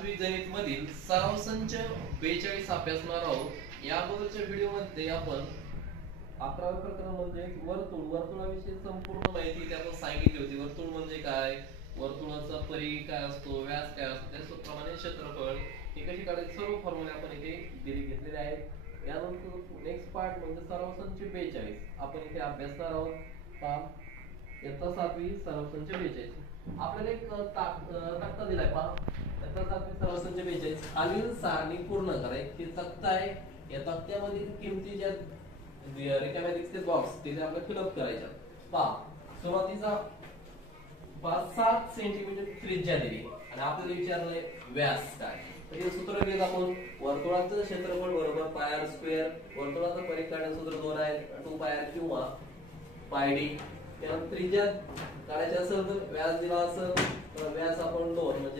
सातवी गणित मधील सराव संच 42 अभ्यासणार आहोत। या अगोदरच्या व्हिडिओ मध्ये आपण 11वे प्रकरण म्हणजे वर्तुळाविषयी संपूर्ण माहिती इथे आपण सांगितली होती। वर्तुळ म्हणजे काय, वर्तुळाचा परिघ काय असतो, व्यास काय असतो, त्या सूत्राप्रमाणे क्षेत्रफळ हे कशी काढायचे सर्व फॉर्म्युले आपण इथे घेतलेले आहेत। यानंतर नेक्स्ट पार्ट म्हणजे सराव संच 42 आपण इथे अभ्यासणार आहोत। पहा इयत्ता 7वी सराव संच 42 आपल्याला एक तक्ता दिलाय। पहा इयत्ता 7वी सराव संच 42 खालील सारणी पूर्ण करा। एक तक्ता आहे, या तक्त्यामध्ये किमती ज्या रिकाम्या दिसते बॉक्स तिथे आपल्याला फिलअप करायच्या। पहा सुरुवातीचा 7 सेंटीमीटर त्रिज्या दिली आणि आपल्याला विचारलंय व्यास काय। म्हणजे सूत्र घेत आपण वर्तुळाचं क्षेत्रफळ बरोबर पाय आर स्क्वेअर, वर्तुळाचा परिघ काढण्याचं सूत्र 2 आहे 2 पाय आर किंवा पाय डी। त्यानंतर त्रिज्या काढायची असेल तर व्यास दिला असेल तर व्यास आपण 2 म्हणजे